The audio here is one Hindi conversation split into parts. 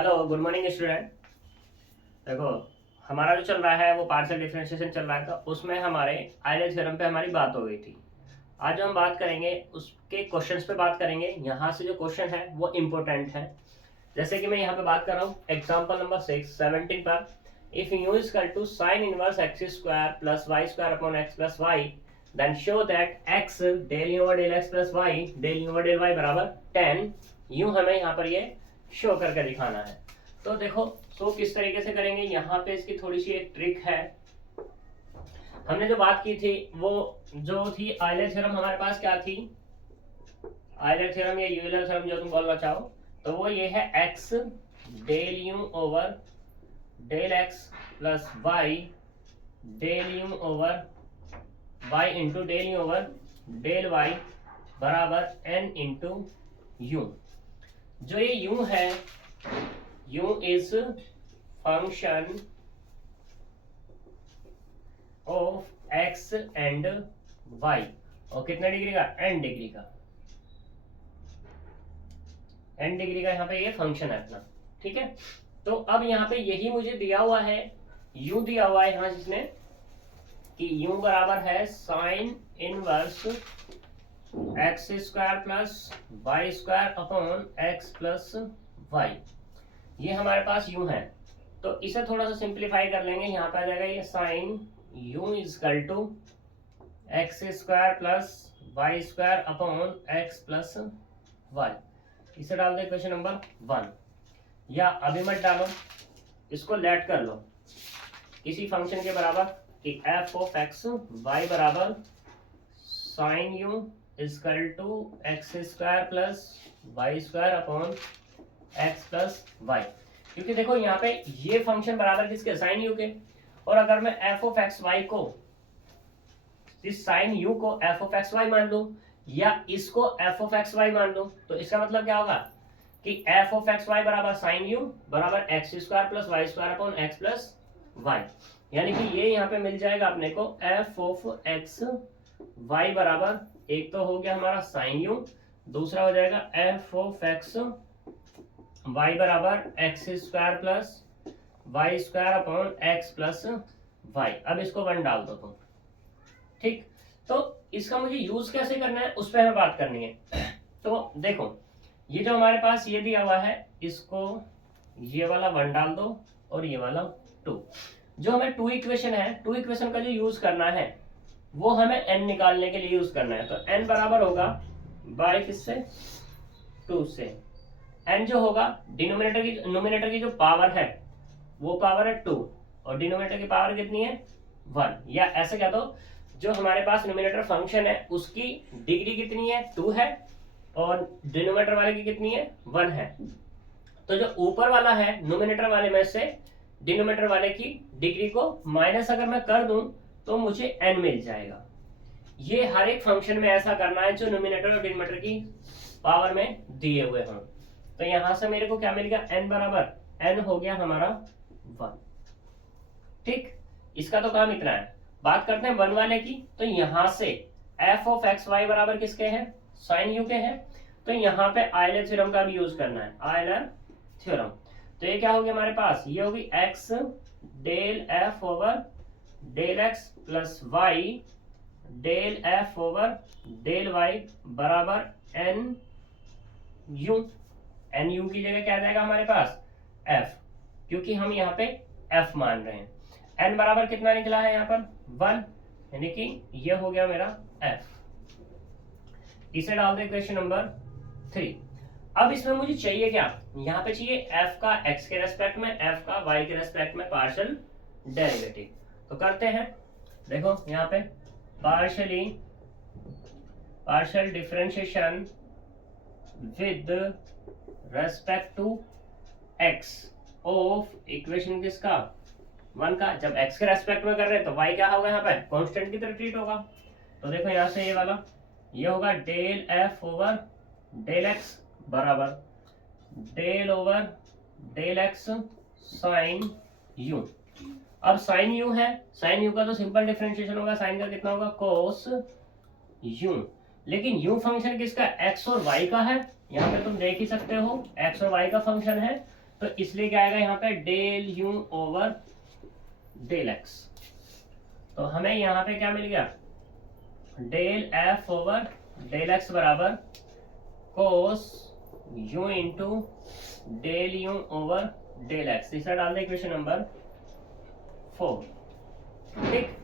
Hello, good morning student. देखो, हमारा जो चल रहा है वो पार्शियल डिफरेंशिएशन चल रहा है। तो उसमें हमारे आयलर थ्योरम पे हमारी बात हो गई थी। आज जो हम बात करेंगे उसके क्वेश्चंस पे बात करेंगे। यहाँ से जो क्वेश्चन है वो इम्पोर्टेंट है। जैसे कि मैं यहाँ पे बात कर रहा हूँ एग्जाम्पल नंबर 6 17 पर। If u is equal to sine inverse x square plus y square upon x plus y, then show that x del you over del x plus y del you over del y बराबर 10। यूं हमें यहाँ पर ये शो करके दिखाना है। तो देखो, शो किस तरीके से करेंगे, यहाँ पे इसकी थोड़ी सी एक ट्रिक है। हमने जो बात की थी वो जो थी आयलर थ्योरम, हमारे पास क्या थी, आयलर थ्योरम या यूलर थ्योरम जो तुम बोलना चाहो, तो वो ये है x del you over del x plus y del you over y into del you over del y बराबर एन इंटू यू। जो ये यू है, u is function of x and y, और कितने डिग्री का, एन डिग्री का। एन डिग्री का यहाँ पे ये फंक्शन है अपना, ठीक है। तो अब यहाँ पे यही मुझे दिया हुआ है, यू दिया हुआ है यहाँ जिसने कि यू बराबर है sine inverse x square plus y square upon x plus y. ये हमारे पास यू है। तो इसे थोड़ा सा सिंप्लीफाई कर लेंगे। यहाँ पे आ जाएगा ये sine u is equal to x square plus y square upon x plus y. इसे डाल दो इक्वेशन नंबर 1, या अभी मत डालो, इसको लेट कर लो किसी फंक्शन के बराबर कि एफ ऑफ एक्स वाई बराबर sine u is equal to x square plus y square upon x plus y. क्योंकि देखो यहाँ पे ये फंक्शन बराबर किसके, साइन यू के। और अगर मैं एफ ऑफ एक्स वाई को, इस साइन यू को एफ ऑफ एक्स वाई मान लूं या इसको एफ ऑफ एक्स वाई मान लूं, तो इसका मतलब क्या होगा कि एफ ऑफ एक्स वाई बराबर साइन यू बराबर x square plus y square upon x plus y. यानी कि ये यहाँ पे मिल जाएगा अपने को एफ ऑफ एक्स वाई बराबर, एक तो हो गया हमारा साइन यू, दूसरा हो जाएगा एफ ऑफ एक्स वाई बराबर x square plus y square upon x plus y. अब इसको 1 डाल दो तुम, ठीक। तो इसका मुझे यूज कैसे करना है उस पर हमें बात करनी है। तो देखो, ये जो हमारे पास ये दिया हुआ है, इसको ये वाला 1 डाल दो और ये वाला 2। जो हमें 2 इक्वेशन है, 2 इक्वेशन का जो यूज करना है वो हमें n निकालने के लिए यूज करना है। तो n बराबर होगा बाय किससे, 2 से। n जो होगा नोमिनेटर की जो पावर है वो पावर है 2, और डिनोमिनेटर की पावर कितनी है, 1। या ऐसे कह दो, जो हमारे पास नोमिनेटर फंक्शन है उसकी डिग्री कितनी है, 2 है, और डिनोमिनेटर वाले की कितनी है, 1 है। तो जो ऊपर वाला है नोमिनेटर वाले में से डिनोमिनेटर वाले की डिग्री को माइनस अगर मैं कर दूं तो मुझे n मिल जाएगा। ये हर एक फंक्शन में ऐसा करना है जो नोमिनेटर और डिनोमिनेटर की पावर में दिए हुए हों। तो यहां से मेरे को क्या मिल गया, n बराबर n हो गया हमारा 1, ठीक। इसका तो काम इतना है। बात करते हैं 1 वाले की। तो यहां से एफ ऑफ एक्स वाई बराबर किसके हैं, साइन यू के हैं। तो यहाँ पे आयलर थ्योरम का भी यूज करना है, आयलर थ्योरम। तो ये क्या होगी हमारे पास, ये होगी x del F over del x plus y del F over del y बराबर एन यू। एन यू की जगह क्या आ जाएगा हमारे पास, एफ, क्योंकि हम यहाँ पे एफ मान रहे हैं। एन बराबर कितना निकला है यहाँ पर, 1, यानी कि ये हो गया मेरा एफ। इसे डाल दो इक्वेशन नंबर 3। अब इसमें मुझे चाहिए क्या, यहाँ पे चाहिए एफ का एक्स के रेस्पेक्ट में, एफ का वाई के रेस्पेक्ट में पार्शियल डेरिवेटिव। तो करते हैं, देखो यहाँ पे partial differentiation with respect to x of equation किसका, 1 का। जब एक्स के रेस्पेक्ट में कर रहे हैं तो वाई क्या होगा, यहाँ पे कांस्टेंट की तरह ट्रीट होगा। तो देखो यहाँ से ये वाला, ये होगा del F over del X बराबर del over del X sine U. अब साइन यू है, साइन यू का तो सिंपल डिफरेंशिएशन होगा, साइन का कितना होगा, कोस यू। लेकिन यू फंक्शन किसका, एक्स और वाई का है। यहाँ पे तुम देख ही सकते हो एक्स और वाई का फंक्शन है। तो इसलिए क्या आएगा यहाँ पे del you over del x. तो हमें यहाँ पे क्या मिल गया, del F over del X बराबर cos U into del you over del X. तीसरा डाल दे इक्वेशन नंबर 4। ठीक,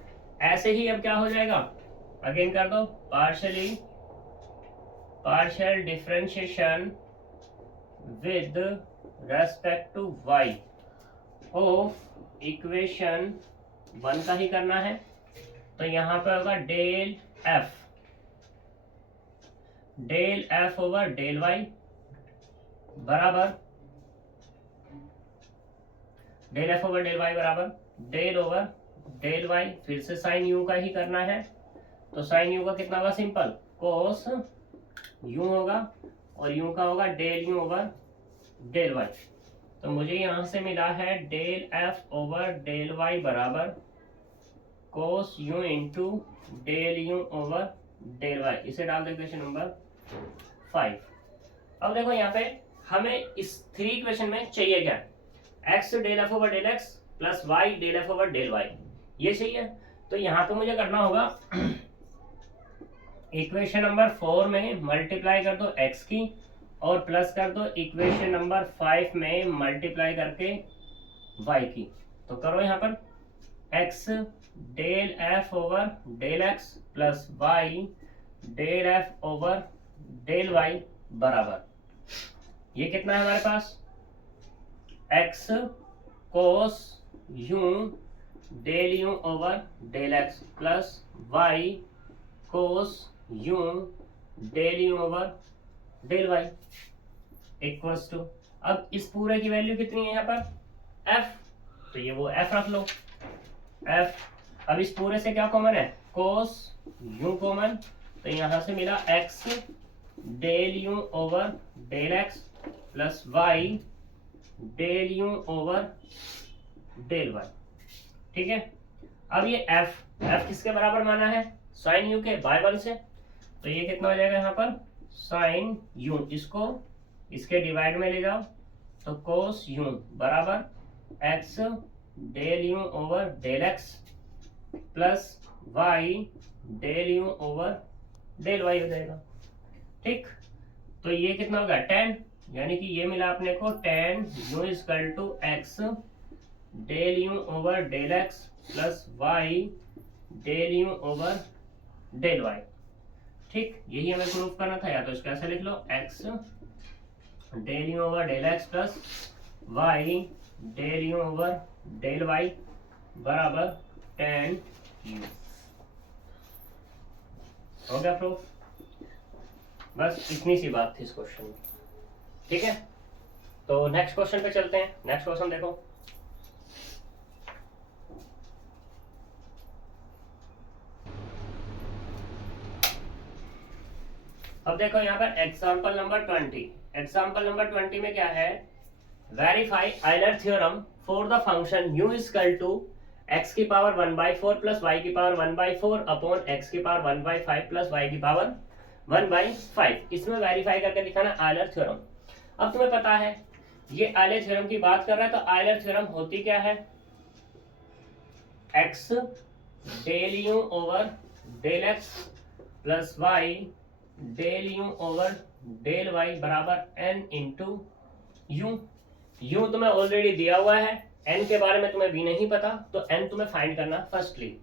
ऐसे ही अब क्या हो जाएगा, अगेन कर दो, partial differentiation with respect to y of equation 1 का ही करना है। तो यहाँ पे होगा del F over del y बराबर del F over del y बराबर डेल ओवर डेल y, फिर से साइन यू का ही करना है। तो साइन यू का कितना होगा, सिंपल कोस यू होगा और यू का होगा del you over del y। तो मुझे यहां से मिला है del F over del y बराबर cos U into del you over del y। इसे डाल दो इक्वेशन नंबर 5। अब देखो यहाँ पे हमें इस 3 इक्वेशन में चाहिए क्या, x del F over del x plus y del F over del y, ये चाहिए। तो यहाँ पे मुझे करना होगा इक्वेशन नंबर 4 में मल्टीप्लाई कर दो x की और प्लस कर दो इक्वेशन नंबर 5 में मल्टीप्लाई करके y की। तो करो यहाँ पर x del F over del x plus y del F over del y बराबर, ये कितना है हमारे पास, x cos u del you over del x plus y cos u del you over del y equals to, अब इस पूरे की वैल्यू कितनी है यहाँ पर f, तो ये वो f रख लो f। अब इस पूरे से क्या कॉमन है, कोस यू कॉमन, तो यहाँ से मिला x del you over del x plus y del you over del y। ठीक है, अब ये f किसके बराबर माना है, साइन यू के बाय 1 से। तो ये कितना हो जाएगा यहाँ पर साइन यू, इसको इसके डिवाइड में ले जाओ, तो कोस यू बराबर x del you over del x plus y del you over del y हो जाएगा। ठीक, तो ये कितना होगा tan, यानी कि ये मिला अपने को tan u equal to x del you over del x plus y del you over del y। ठीक, यही हमें प्रूव करना था, या तो इसको ऐसे लिख लो x del you over del x plus y del you over del y बराबर tan u। हो गया प्रूफ, बस इतनी सी बात थी इस क्वेश्चन में। ठीक है, तो नेक्स्ट क्वेश्चन पे चलते हैं। नेक्स्ट क्वेश्चन देखो, अब देखो यहाँ पर एग्जाम्पल नंबर 20। एग्जाम्पल नंबर 20 में क्या है, verify Euler theorem for the function u equal to x की पावर 1/4 प्लस y की पावर 1/4 अपॉन x की पावर 1/5 प्लस y की पावर 1/5। इसमें वेरीफाई करके दिखाना आयलर थ्योरम। अब तुम्हें पता है ये आयलर थ्योरम की बात कर रहा है, तो आयलर थ्योरम होती क्या है, x del you over del x plus y del you over del y बराबर n इंटू यू। यू तुम्हें ऑलरेडी दिया हुआ है, n के बारे में तुम्हें भी नहीं पता, तो n तुम्हें फाइंड करना। फर्स्टली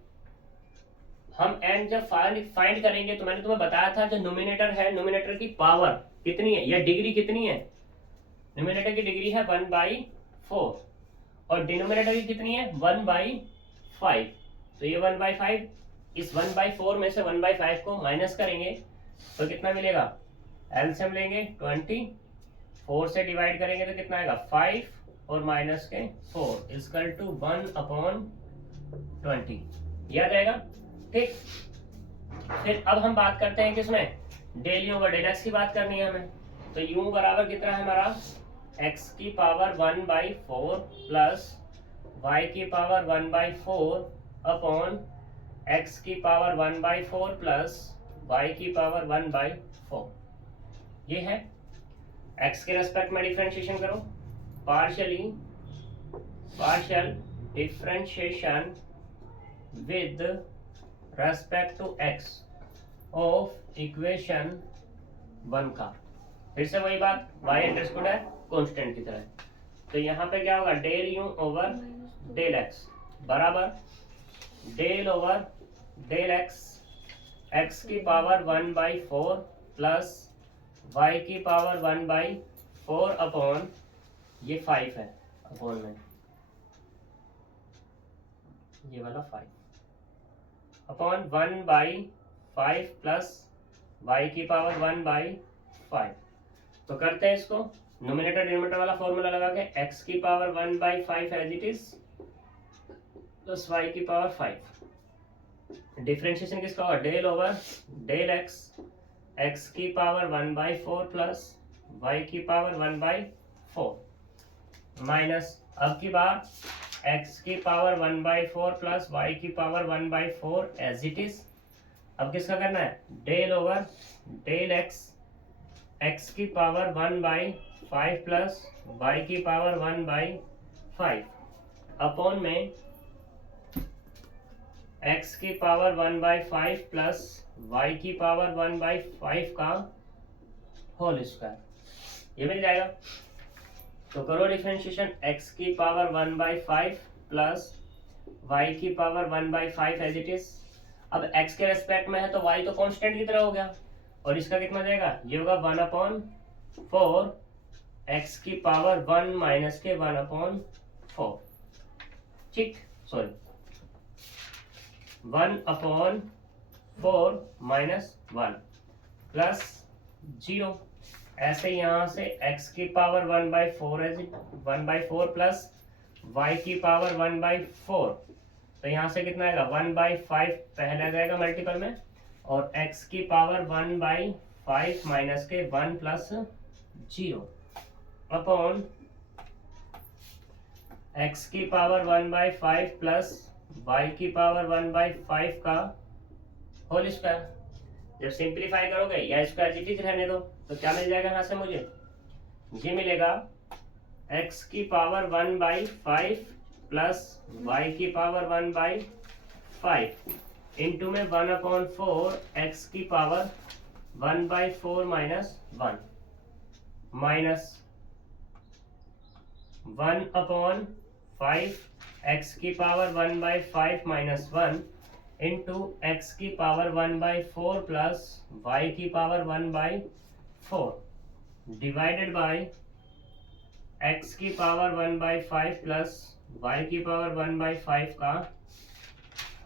हम n जब फाइंड करेंगे तो मैंने तुम्हें बताया था जो नोमिनेटर है, नोमिनेटर की पावर कितनी है या डिग्री कितनी है, नोमिनेटर की डिग्री है 1/4 और डिनोमिनेटर की कितनी है 1/5। तो ये 1/5, इस 1/4 में से 1/5 को माइनस करेंगे तो कितना मिलेगा, एलसीएम लेंगे 20, 4 से डिवाइड करेंगे तो कितना आएगा 5 और माइनस के 4 इक्वल टू 1/20, याद आएगा। ठीक, फिर अब हम बात करते हैं किसमें, del you over del x की बात करनी है हमें। तो u बराबर कितना है हमारा, x की पावर 1/4 प्लस y की पावर 1/4 अपॉन x की पावर 1/4 प्लस y की पावर 1/4। ये है x के रेस्पेक्ट में डिफरेंशिएशन करो, partial differentiation with respect to x of equation 1 का। फिर से वही बात, y अंडरस्कोर है कांस्टेंट की तरह, तो यहाँ पे क्या होगा, del you over del X बराबर del over del X, X की पावर 1/4 प्लस वाई की पावर 1/4 अपॉन ये 5 है अपॉन में ये वाला 5 अपॉन 1/5 प्लस वाई की पावर 1/5। तो करते हैं इसको, नोमिनेटर डिनोमिनेटर वाला फॉर्मूला लगा के x की power 1/5 as it is plus y की पावर 5। डिफरेंशिएशन किसका होगा, डेल ओवर डेल x की पावर 1/4 प्लस y की पावर 1/4 माइनस अब की बार x की पावर 1/4 प्लस y की पावर 1/4 एज इट इज। अब किसका करना है, डेल ओवर डेल x की पावर 1/5 प्लस y की पावर 1/5 अपॉन में x की पावर 1/5 प्लस y की पावर 1/5 का होल स्क्वायर, ये मिल जाएगा। तो करो डिफरेंशिएशन, x की पावर 1/5 प्लस y की पावर 1/5 एज इट इज। अब x के रेस्पेक्ट में है तो y तो कांस्टेंट की तरह हो गया, और इसका कितना जाएगा, ये होगा 1/4 x की पावर 1 माइनस के 1/4, ठीक, सॉरी 1/4 माइनस 1 प्लस 0। ऐसे यहाँ से x की पावर 1/4 प्लस y की पावर 1/4, तो यहाँ से कितना आएगा, 1/5 पहले आ जाएगा मल्टीपल में, और x की पावर 1/5 माइनस के 1 प्लस 0 अपॉन x की पावर 1/5 प्लस y की पावर 1/5 का होल स्क्वायर। जब सिंप्लीफाई करोगे या इसको एज इट इज रहने दो तो क्या मिल जाएगा, यहाँ से मुझे ये मिलेगा x की पावर 1/5 प्लस y की पावर 1/5 इंटू में 1/4 x की पावर 1/4 माइनस 1 माइनस 1/5 x की पावर 1/5 माइनस 1 इंटू x की पावर 1/4 प्लस y की पावर 1/4 डिवाइडेड बाय x की पावर 1/5 प्लस y की पावर 1/5 का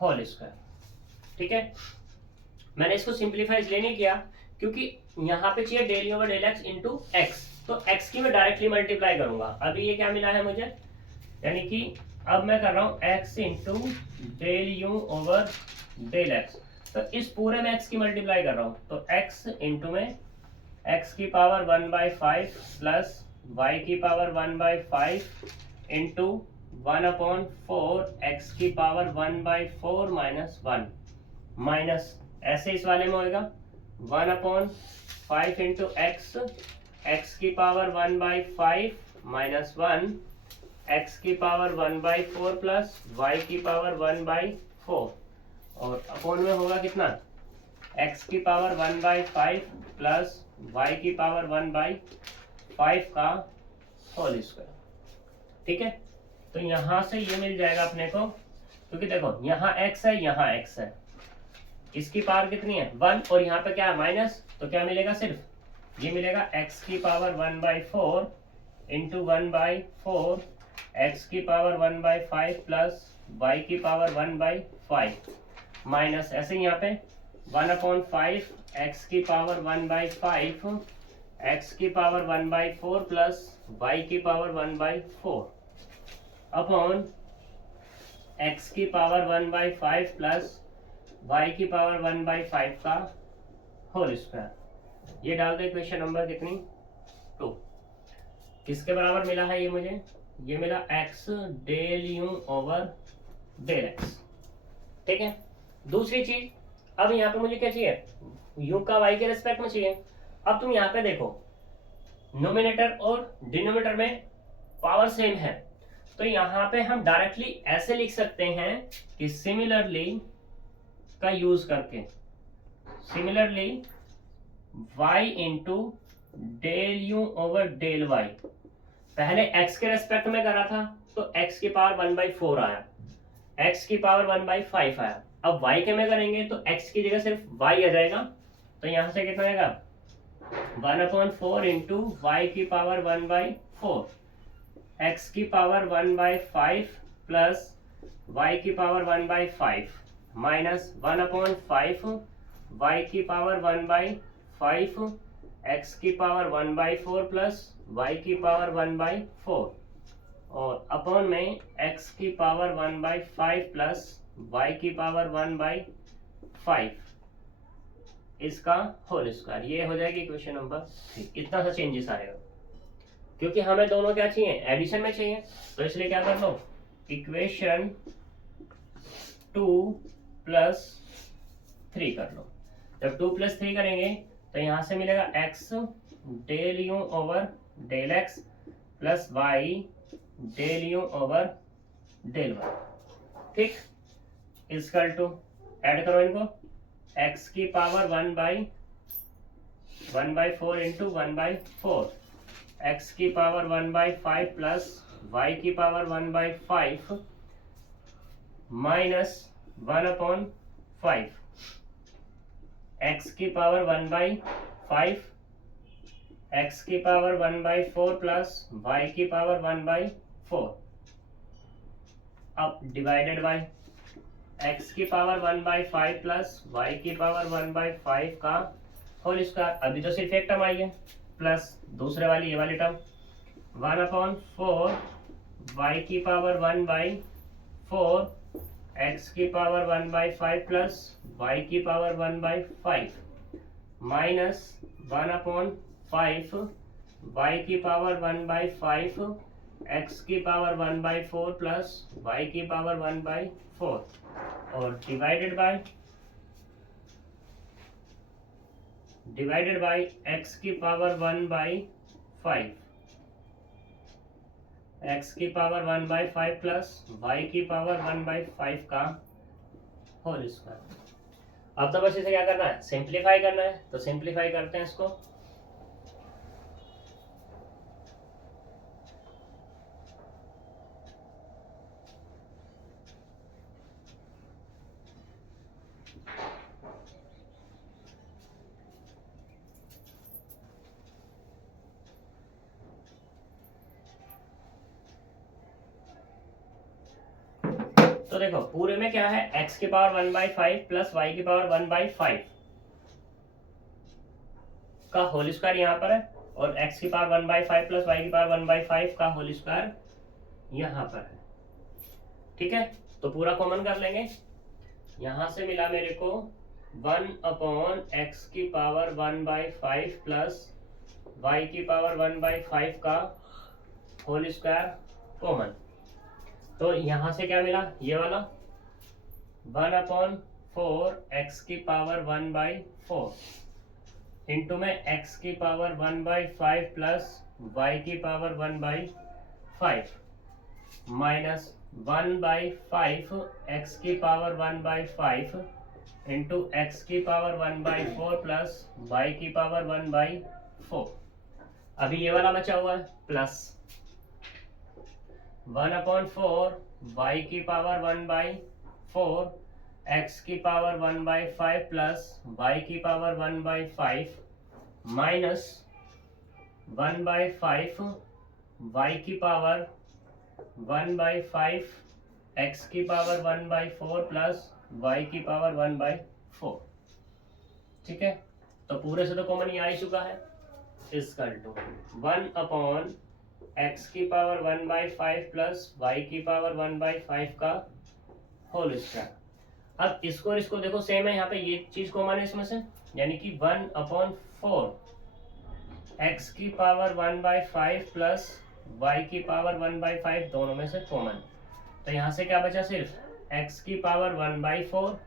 होल स्क्वायर, ठीक है। मैंने इसको सिंप्लीफाई इसलिए नहीं किया क्योंकि यहाँ पे चाहिए del over del x into x, तो x की मैं डायरेक्टली मल्टीप्लाई करूंगा। अभी ये क्या मिला है मुझे, यानी कि अब मैं कर रहा हूँ x into del you over del x, तो इस पूरे में x की मल्टीप्लाई कर रहा हूँ, तो x इंटू में x की पावर 1/5 प्लस y की पावर 1/5 इंटू 1/4 x की पावर 1/4 माइनस 1 माइनस ऐसे इस वाले में होगा 1/5 इंटू x की पावर 1/5 माइनस 1 x की पावर 1/4 प्लस y की पावर 1/4, और अपॉन में होगा कितना, x की पावर 1/5 प्लस y की पावर 1/5 का होल स्क्वायर, ठीक है। तो यहाँ से ये मिल जाएगा अपने को, क्योंकि देखो यहाँ x है यहाँ x है, इसकी पावर कितनी है 1 और यहाँ पे क्या है माइनस, तो क्या मिलेगा, सिर्फ ये मिलेगा x की पावर 1/4 इंटू 1/4 x की पावर 1/5 प्लस y की पावर 1/5 माइनस ऐसे यहाँ पे 1/5 x की पावर 1/5 x की पावर 1/4 प्लस y की पावर 1/4 अपॉन x की पावर 1/5 प्लस y की पावर 1/5 का होल स्क्वायर। ये डाल दो इक्वेशन नंबर कितनी 2, किसके बराबर मिला है ये मुझे, ये मिला x del you over del x, ठीक है। दूसरी चीज, अब यहाँ पे मुझे क्या चाहिए, u का y के रेस्पेक्ट में चाहिए। अब तुम यहाँ पे देखो नोमिनेटर और डिनोमिनेटर में पावर सेम है, तो यहाँ पे हम डायरेक्टली ऐसे लिख सकते हैं कि सिमिलरली का यूज करके, similarly y into del you over del y, पहले x के रेस्पेक्ट में करा था तो x की पावर 1/4 आया, x की पावर 1/5 आया। अब y के में करेंगे तो x की जगह सिर्फ y आ जाएगा, तो यहां से कितना आएगा 1/4 इंटू वाई की पावर 1/4, x की पावर 1/5 प्लस y की पावर 1/5 माइनस 1/5 y की पावर 1/5 x की पावर 1/4 प्लस y की पावर 1/4 और अपॉन में x की पावर 1/5 प्लस y की पावर 1/5 इसका होल स्क्वायर। ये हो जाएगी इक्वेशन नंबर 3। इतना सा चेंजेस आएगा, क्योंकि हमें दोनों क्या चाहिए, एडिशन में चाहिए, तो इसलिए क्या कर लो, इक्वेशन 2 + 3 कर लो। जब 2 + 3 करेंगे तो यहां से मिलेगा x del you over del x plus y del you over del y, ठीक, इक्वल टू ऐड करो इनको, x की पावर 1/4 इंटू 1/4, x की पावर 1/5 प्लस y की पावर 1/5 माइनस 1/5, x की पावर 1/5, x की पावर 1/4 प्लस y की पावर 1/4, अब डिवाइडेड बाय x की पावर 1/5 प्लस y की पावर 1/5 का होल स्क्वायर। अभी तो सिर्फ एक टर्म आई है, प्लस दूसरे वाली ये वाली टर्म 1/4 y की पावर 1/4 x की पावर 1/5 प्लस y की पावर 1/5 माइनस 1/5 y की पावर 1/5 x की पावर 1/4 प्लस y की पावर 1/4 और डिवाइडेड बाय x की पावर 1/5, x की पावर 1/5 प्लस y की पावर 1/5 का होल स्क्वायर। अब तो बस इसे क्या करना है, सिंप्लीफाई करना है, तो सिंप्लीफाई करते हैं इसको। तो देखो पूरे में क्या है, x की पावर 1/5 प्लस y की पावर 1/5 का होल स्क्वायर यहाँ पर है, और x की पावर 1/5 प्लस y की पावर 1/5 का होल स्क्वायर यहाँ पर है, ठीक है। तो पूरा कॉमन कर लेंगे, यहां से मिला मेरे को 1/x की पावर 1/5 प्लस y की पावर 1/5 का होल स्क्वायर कॉमन। तो यहां से क्या मिला, ये वाला 1/4 x की पावर 1/4 इंटू में x की पावर 1/5 प्लस y की पावर 1/5 माइनस 1/5 x की पावर 1/5 इंटू x की पावर 1/4 प्लस y की पावर 1/4। अभी ये वाला बचा हुआ है प्लस 1/4 y की पावर 1/4 x की पावर 1/5 प्लस y की पावर 1/5 माइनस 1/5 y की पावर 1/5 x की पावर 1/4 प्लस y की पावर 1/4, ठीक है। तो पूरे से तो कॉमन ही आ ही चुका है, इक्वल टू 1/x की पावर 1/5 प्लस y की पावर 1/5 का होल स्क्वायर। अब इसको और इसको देखो सेम है, यहाँ पे ये चीज कॉमन है इसमें से, यानी कि 1/4 x की पावर 1/5 प्लस y की पावर 1/5 दोनों में से कॉमन। तो यहाँ से क्या बचा, सिर्फ x की पावर 1/4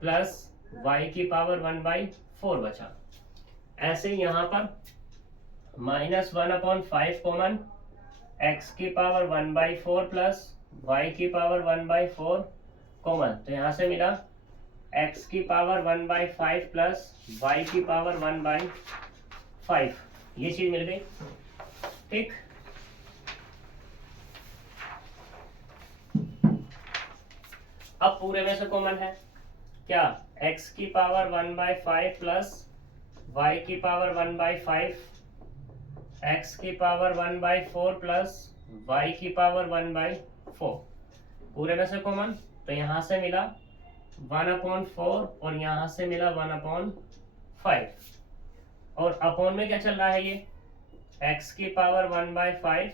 प्लस y की पावर 1/4 बचा। ऐसे यहाँ पर -1/5 कॉमन, x की पावर 1/4 प्लस y की पावर 1/4 कॉमन, तो यहाँ से मिला x की पावर 1/5 प्लस y की पावर 1/5, ये चीज मिल गई। ठीक, अब पूरे में से कॉमन है क्या, x की पावर 1/5 प्लस y की पावर 1/5, x की पावर 1/4 प्लस y की पावर 1/4, पूरे में से कॉमन, तो यहाँ से मिला 1/4 और यहाँ से मिला 1/5, और अपॉन में क्या चल रहा है, ये x की पावर 1/5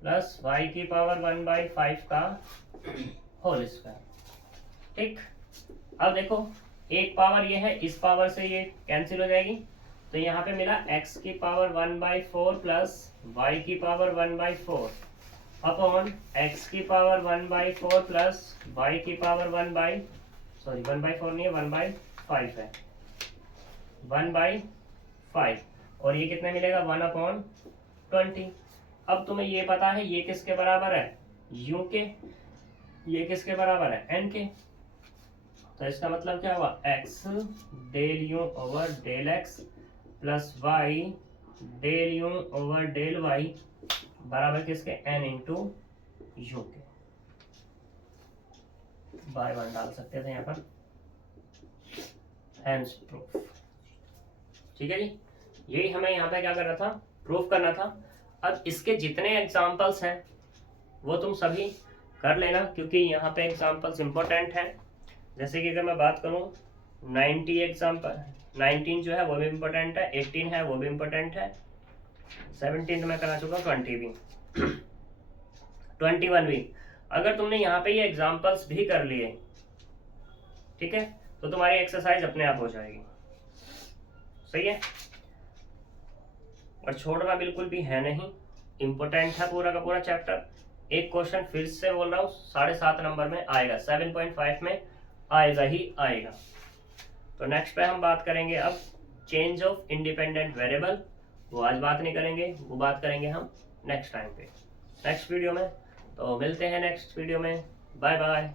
प्लस y की पावर 1/5 का होल स्क्वायर। ठीक, अब देखो एक पावर ये है, इस पावर से ये कैंसिल हो जाएगी, तो यहाँ पे मिला x की पावर 1/4 प्लस y की पावर 1/4 अपॉन x की पावर 1/4 प्लस y की पावर 1/4 नहीं है, 1/5 है, 1/5, और ये कितना मिलेगा 1/20। अब तुम्हें ये पता है ये किसके बराबर है, u के, ये किसके बराबर है, n के, तो इसका मतलब क्या हुआ, x del you over del x plus y del you over del y बराबर किसके, n इंटू यू के। बाय वन डाल सकते थे यहाँ पर, हैंस प्रूफ। ठीक है जी, यही हमें यहाँ पे क्या करना था, प्रूफ करना था। अब इसके जितने एग्जाम्पल्स हैं वो तुम सभी कर लेना, क्योंकि यहाँ पे एग्जाम्पल्स इंपॉर्टेंट हैं। जैसे कि अगर मैं बात करूँ 90 एग्जाम्पल, 19 जो है वो भी इम्पोर्टेंट है, 18 है वो भी इम्पोर्टेंट है, 17 तो मैं करा चुका, 20 भी 21 भी। अगर तुमने यहाँ पे ये एग्जाम्पल्स भी कर लिए, ठीक है, तो तुम्हारी एक्सरसाइज अपने आप हो जाएगी। सही है, और छोड़ना बिल्कुल भी है नहीं, इम्पोर्टेंट है पूरा का पूरा चैप्टर। एक क्वेश्चन फिर से बोल रहा हूँ 7.5 नंबर में आएगा, 7.5 में आएगा ही आएगा। तो नेक्स्ट पे हम बात करेंगे अब चेंज ऑफ इंडिपेंडेंट वेरिएबल, वो आज बात नहीं करेंगे, वो बात करेंगे हम नेक्स्ट टाइम पे, नेक्स्ट वीडियो में। तो मिलते हैं नेक्स्ट वीडियो में, बाय बाय।